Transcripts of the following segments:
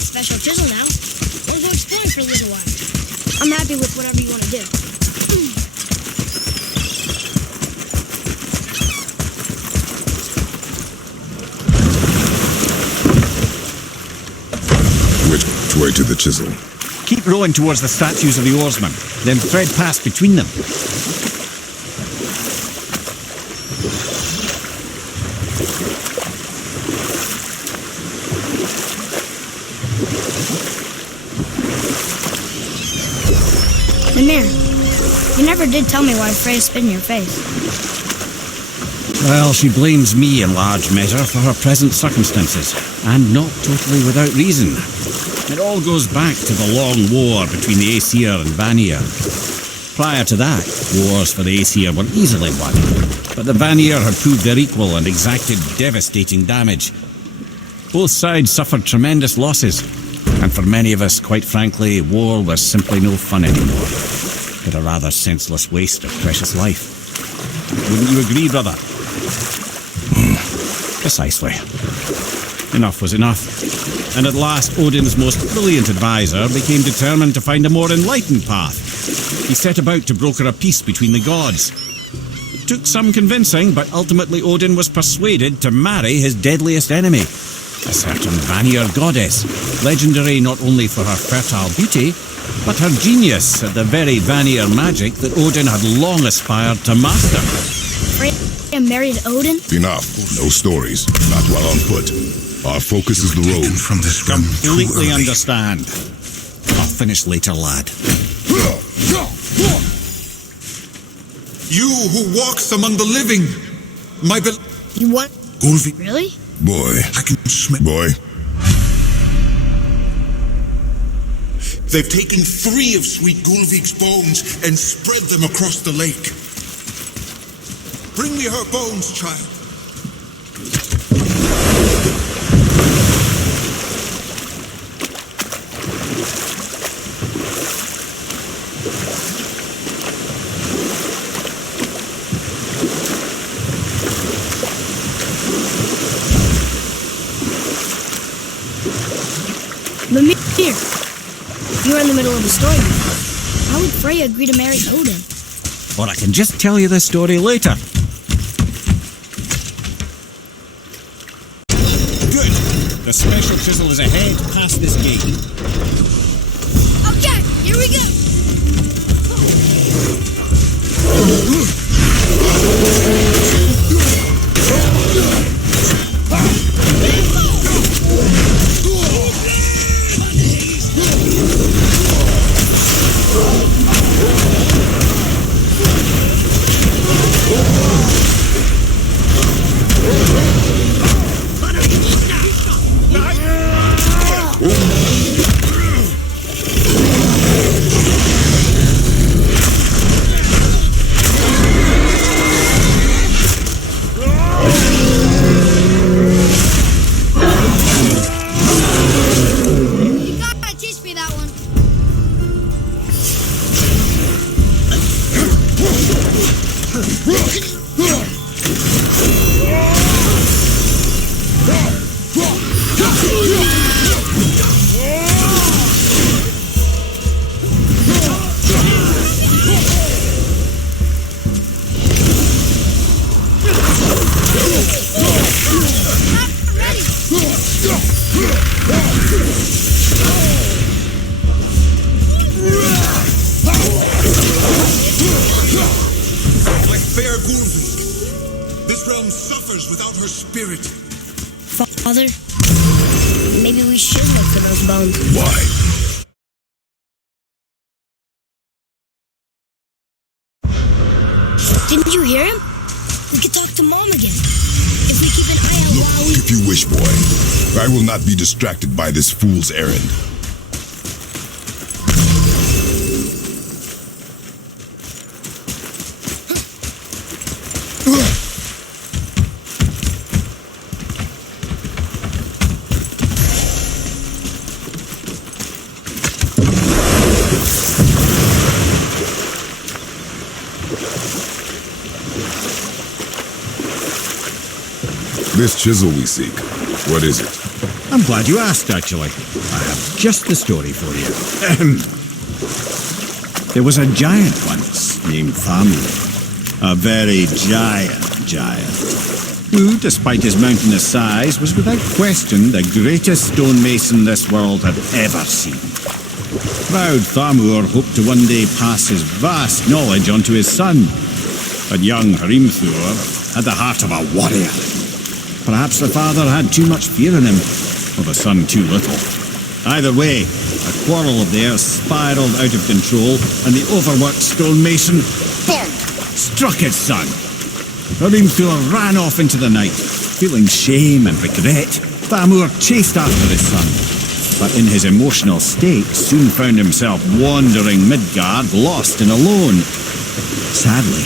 that special chisel now. We'll go exploring for a little while. I'm happy with whatever you want to do. Which way to the chisel? Keep rowing towards the statues of the oarsmen, then thread past between them. Mimir, you never did tell me why Freya spit in your face. Well, she blames me in large measure for her present circumstances, and not totally without reason. It all goes back to the long war between the Aesir and Vanir. Prior to that, wars for the Aesir were easily won, but the Vanir had proved their equal and exacted devastating damage. Both sides suffered tremendous losses, and for many of us, quite frankly, war was simply no fun anymore, but a rather senseless waste of precious life. Wouldn't you agree, brother? Precisely. Enough was enough. And at last, Odin's most brilliant advisor became determined to find a more enlightened path. He set about to broker a peace between the gods. It took some convincing, but ultimately Odin was persuaded to marry his deadliest enemy, a certain Vanir goddess, legendary not only for her fertile beauty, but her genius at the very Vanir magic that Odin had long aspired to master. Freya married Odin? Enough. No stories. Not while on foot. Our focus is the road. From this realm Completely understand. I'll finish later, lad. You who walks among the living, my You want... Ulvi. Really? Boy. I can smell. Boy. They've taken 3 of Sweet Gulvik's bones and spread them across the lake. Bring me her bones, child. Mimir, you are in the middle of a story. How would Freya agree to marry Odin? Or I can just tell you this story later. Good. The special chisel is ahead past this gate. Okay, here we go. Father, maybe we should look for those bones. Why? Didn't you hear him? We could talk to Mom again. If we keep an eye out while we... If you wish, boy. I will not be distracted by this fool's errand. This chisel we seek, what is it? I'm glad you asked, actually. I have just the story for you. There was a giant once named Thamur. A very giant, who, despite his mountainous size, was without question the greatest stonemason this world had ever seen. Proud Thamur hoped to one day pass his vast knowledge on to his son, but young Hrimthur had the heart of a warrior. Perhaps the father had too much fear in him, or the son too little. Either way, a quarrel of theirs spiralled out of control, and the overworked stonemason, bonk, struck his son. Hrimthur ran off into the night. Feeling shame and regret, Thamur chased after his son, but in his emotional state soon found himself wandering Midgard, lost and alone. Sadly,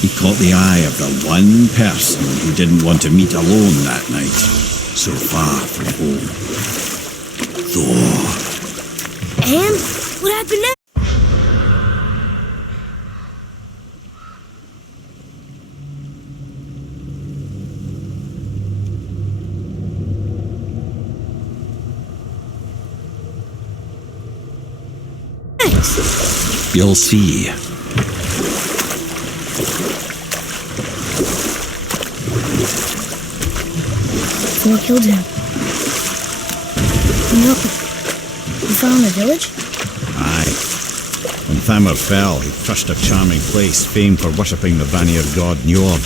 he caught the eye of the one person who didn't want to meet alone that night, so far from home. Thor. And what happened next? You'll see. Thor killed him. No. You found the village? Aye. When Thamur fell, he crushed a charming place famed for worshipping the Vanir god Njord.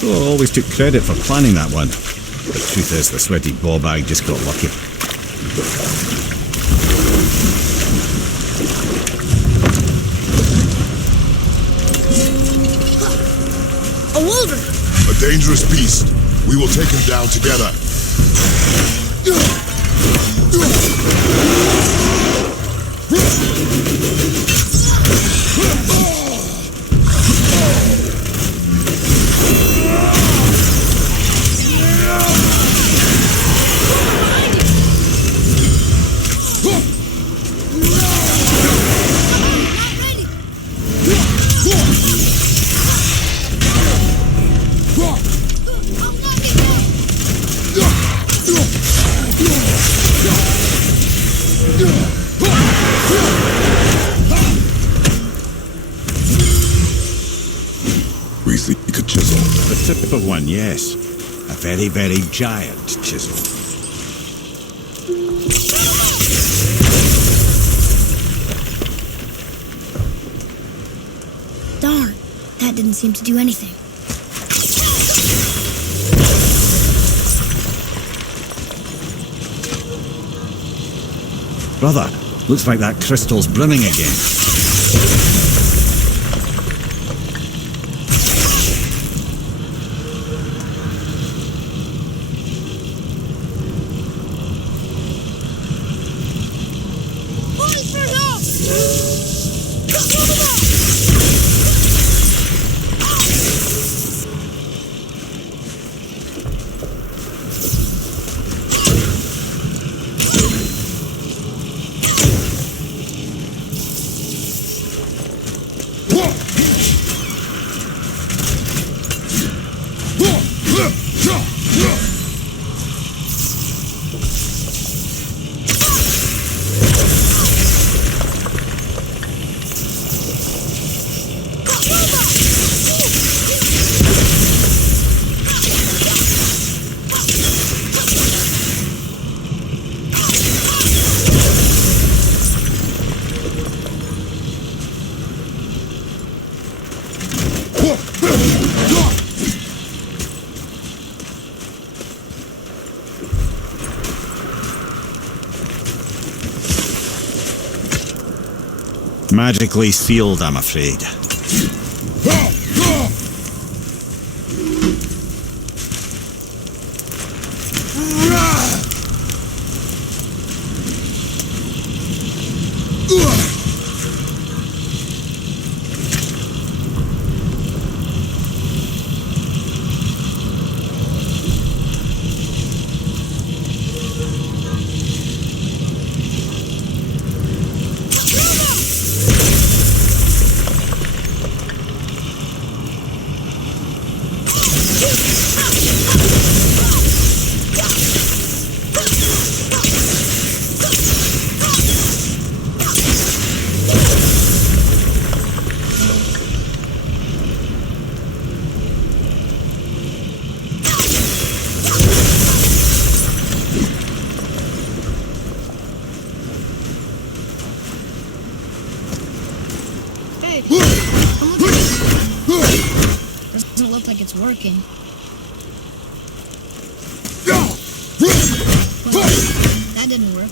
Thor always took credit for planning that one. The truth is, the sweaty ballbag just got lucky. A wolverine! A dangerous beast. We will take him down together. We seek a chisel. The tip of one, yes. A very, very giant chisel. Darn, that didn't seem to do anything. Brother, looks like that crystal's brimming again. Magically sealed, I'm afraid. Doesn't look like it's working. That didn't work.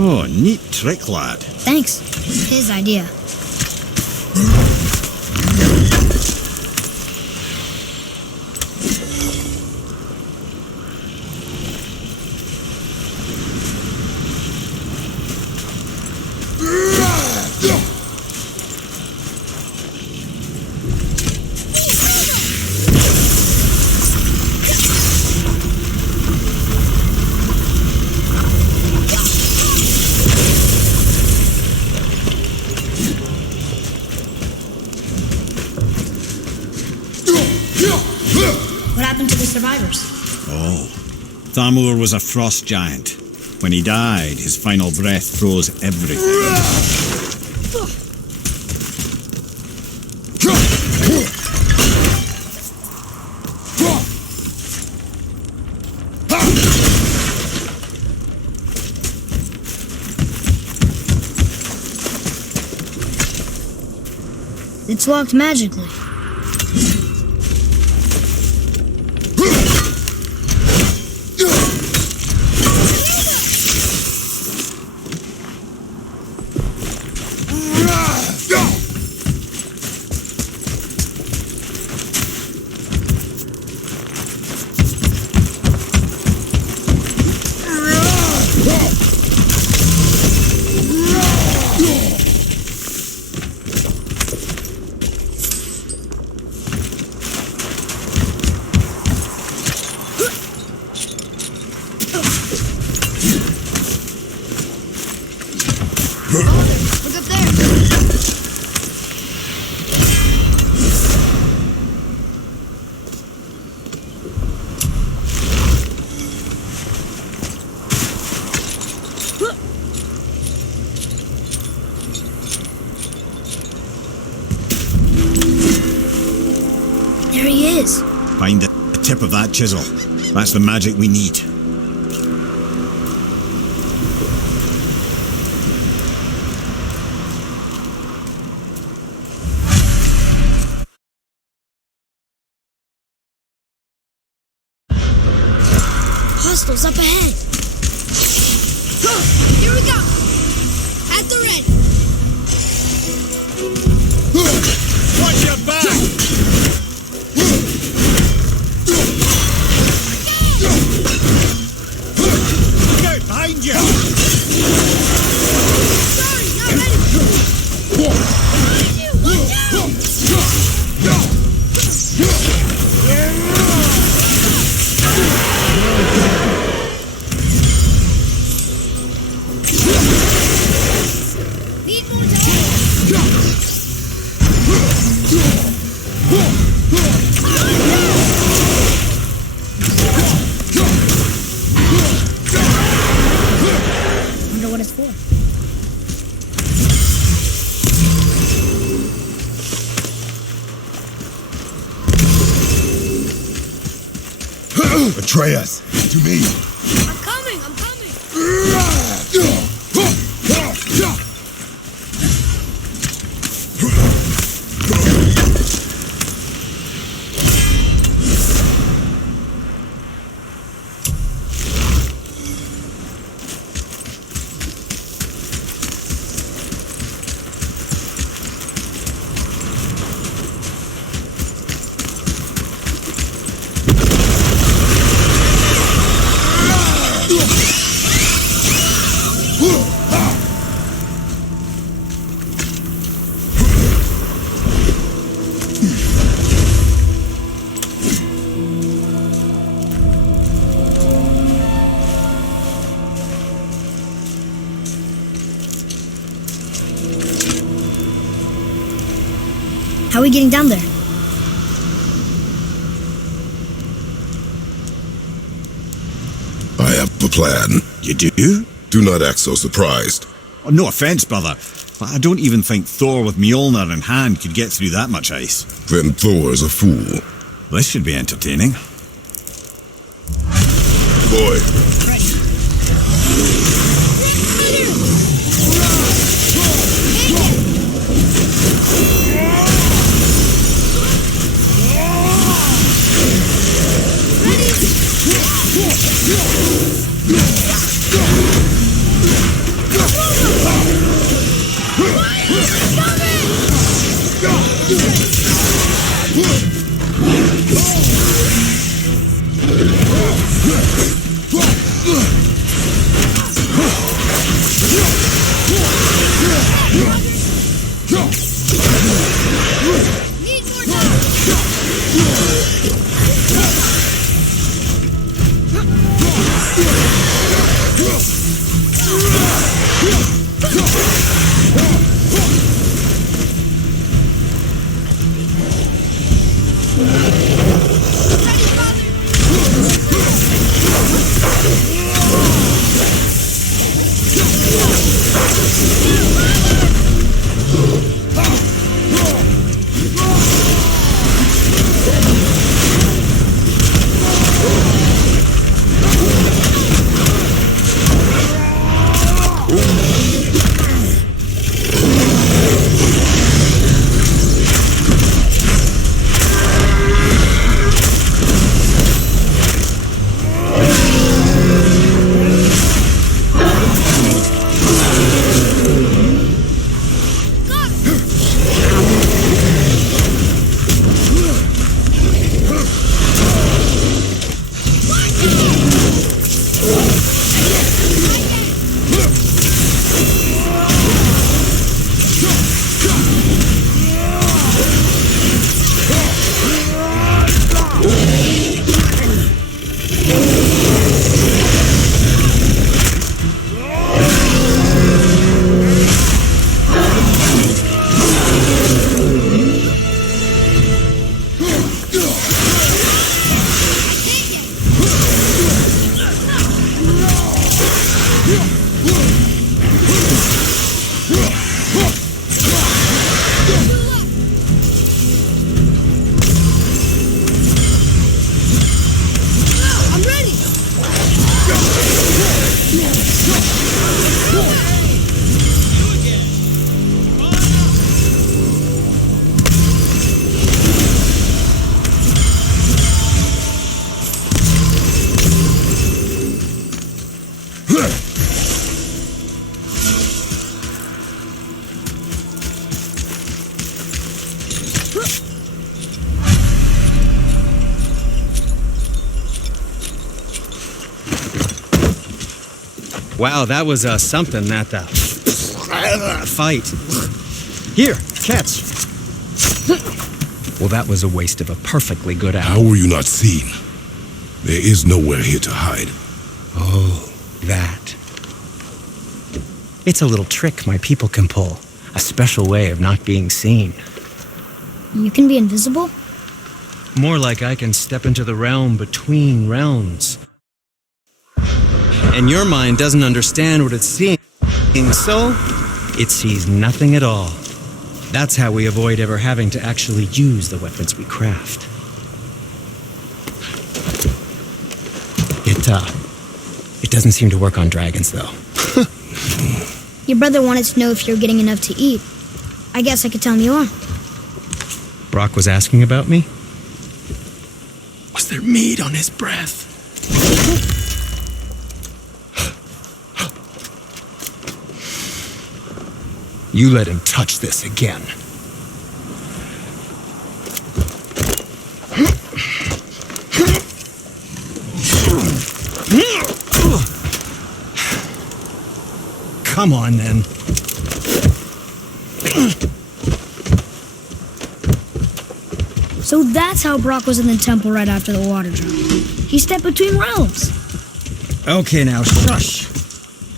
Oh, neat trick, lad. Thanks. His idea. What happened to the survivors? Oh, Thamur was a frost giant. When he died, his final breath froze everything. It's locked magically. Look up there. There he is. Find the tip of that chisel. That's the magic we need. Hostiles up ahead. Here we go. At the ready. Watch your back! Look out behind you! Sorry, not ready. Behind you, watch out! Need more wonder what it's for. Betray us. To me. I'm coming, I'm coming. How are we getting down there? I have a plan. You do? Do not act so surprised. Oh, no offence, brother, but I don't even think Thor with Mjolnir in hand could get through that much ice. Then Thor is a fool. This should be entertaining. Boy, Wow, that was something, that fight. Here, catch. Well, that was a waste of a perfectly good hour. how were you not seen? There is nowhere here to hide. Oh, that. It's a little trick my people can pull. A special way of not being seen. You can be invisible? More like I can step into the realm between realms. And your mind doesn't understand what it's seeing, so it sees nothing at all. That's how we avoid ever having to actually use the weapons we craft. It doesn't seem to work on dragons, though. Your brother wanted to know if you're getting enough to eat. I guess I could tell him you are. Brock was asking about me? Was there meat on his breath? You let him touch this again. Come on, then. So that's how Brock was in the temple right after the water drop. He stepped between realms. Okay, now shush.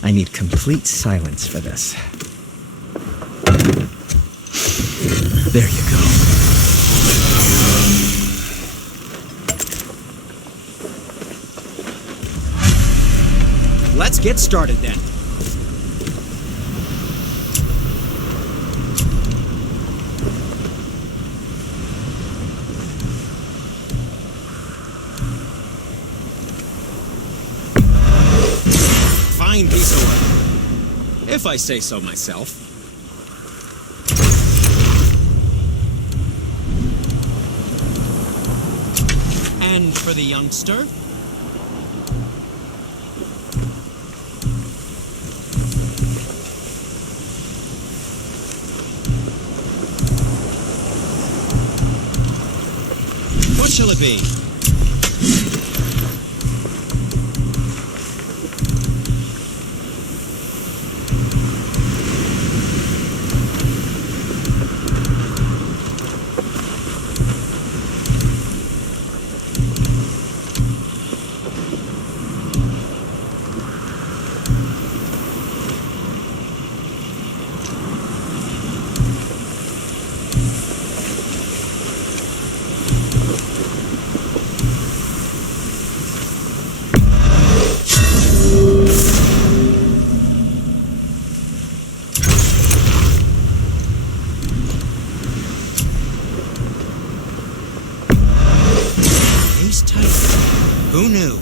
I need complete silence for this. There you go. Let's get started then. Fine piece of work, if I say so myself. And for the youngster? What shall it be? Who knew?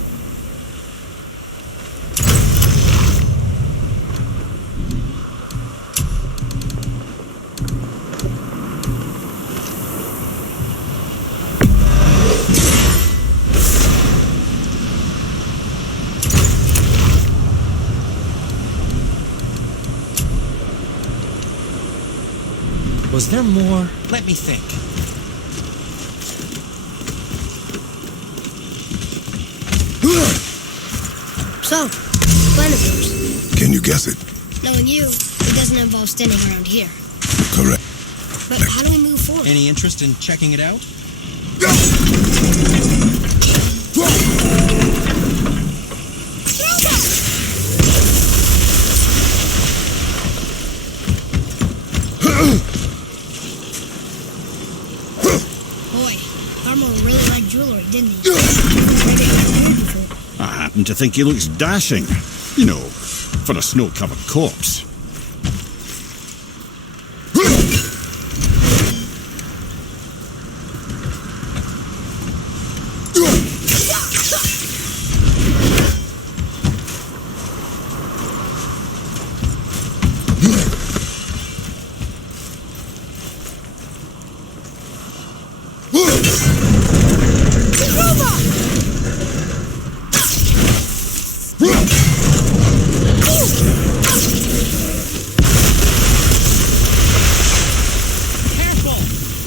Was there more? Let me think. So, plan of yours. Can you guess it? Knowing you, it doesn't involve standing around here. Correct. But how do we move forward? Any interest in checking it out? Boy, Armor really liked jewelry, didn't he? I happen to think he looks dashing. You know, for a snow-covered corpse.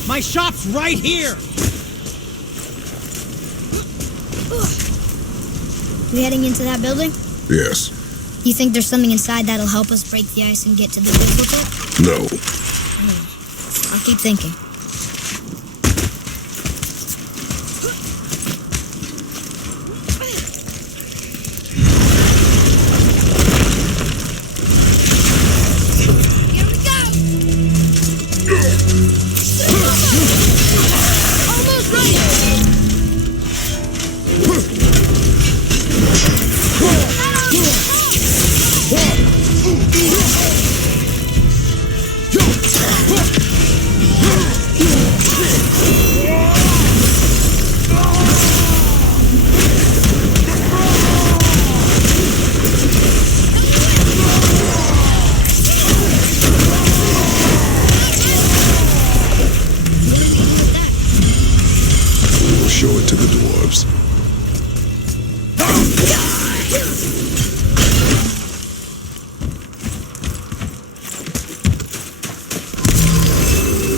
My shop's right here! We heading into that building? Yes. You think there's something inside that'll help us break the ice and get to the duplicate? No. I'll keep thinking. Here we go! Almost ready! We'll show it to the dwarves.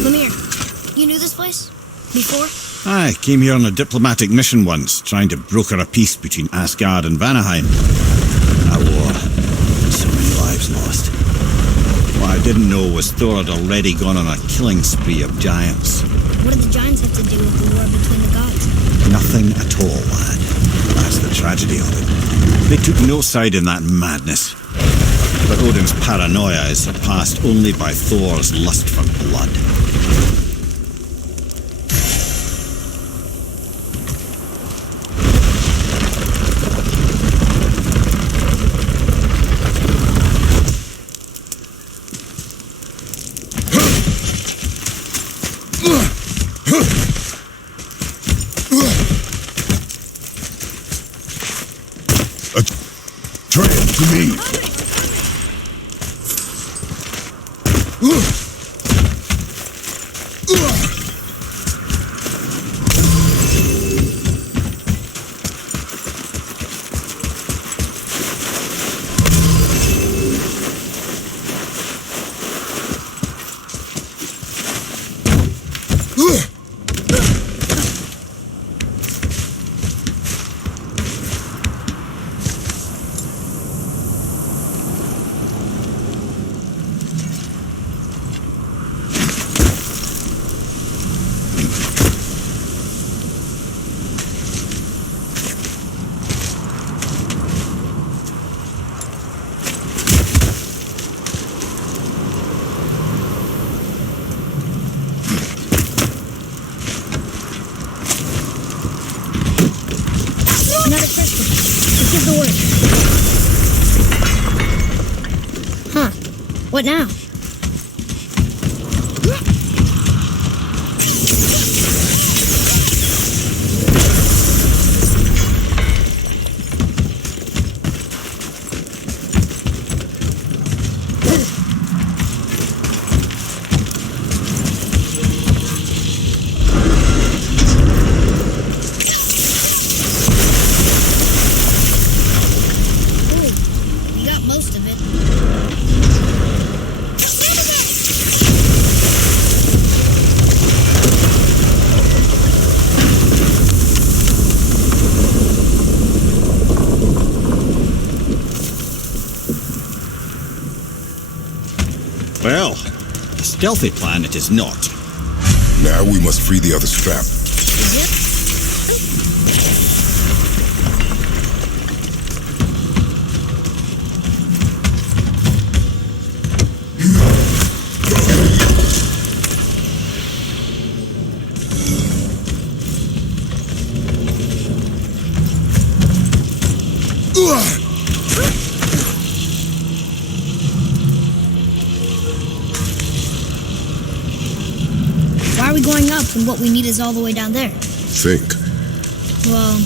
Lemire, you knew this place? Before? I came here on a diplomatic mission once, trying to broker a peace between Asgard and Vanaheim. A war. So many lives lost. What I didn't know was Thor had already gone on a killing spree of giants. What did the giants have to do with the war between the gods? Nothing at all, lad. That's the tragedy of it. They took no side in that madness. But Odin's paranoia is surpassed only by Thor's lust for blood. Atreus, to me. Another crystal. Let's give the word. Huh. What now? You got most of it. Well, a stealthy plan it is not. Now we must free the other strap. Why are we going up when what we need is all the way down there? Think. Well,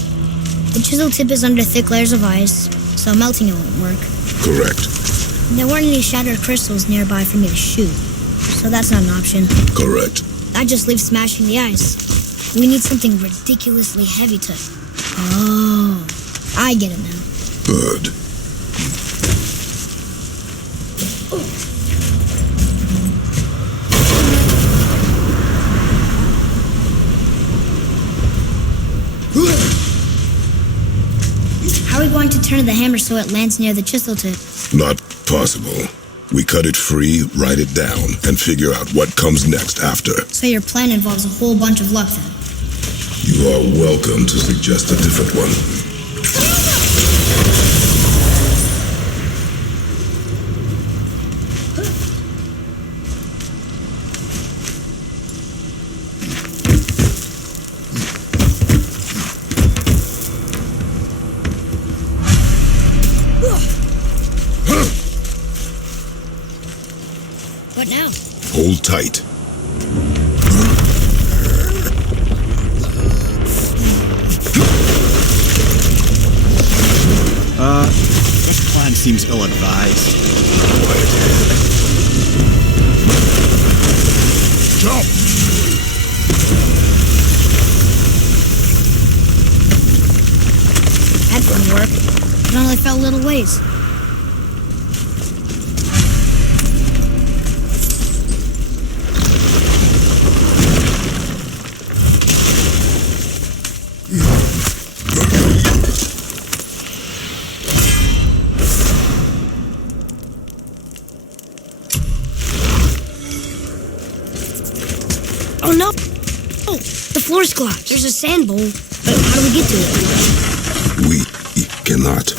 the chisel tip is under thick layers of ice, so melting it won't work. Correct. There weren't any shattered crystals nearby for me to shoot, so that's not an option. Correct. I just leave smashing the ice. We need something ridiculously heavy to... Oh, I get it now. Good. How are we going to turn the hammer so it lands near the chisel tip? Not possible. We cut it free, write it down, and figure out what comes next after. So your plan involves a whole bunch of luck then. You are welcome to suggest a different one. What now? Hold tight. This plan seems ill-advised. Jump! That didn't work. It only fell a little ways. Oh no! Oh, the floor's collapsed. There's a sand bowl, but how do we get to it? We cannot.